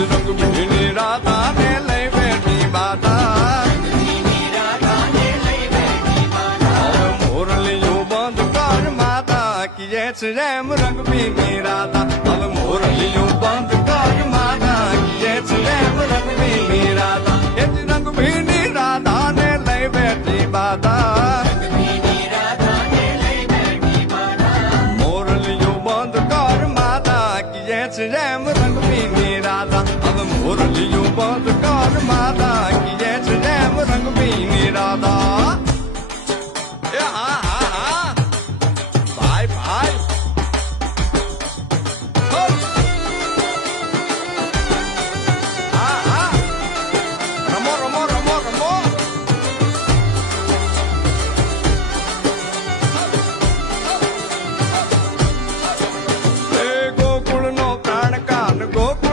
રંગ ભીની રાધાને લઈ બેઠી માતા મોરલીયું બંધ કર માતા કીએ છે જેમ રંગ ભીની રાધા હવે મોરલીયું બંધ કર માતા કીએ છે જેમ રંગ ભીની રાધા એ જ રંગ ભીની રાધાને લઈ બેઠી માતા મોરલીયું બંધ કર માતા કીએ છે જેમ રંગ ભીની રાધા હવે મોરલીયું બંધ કર માતા કીએ છે જેમ રંગ ભીની રાધા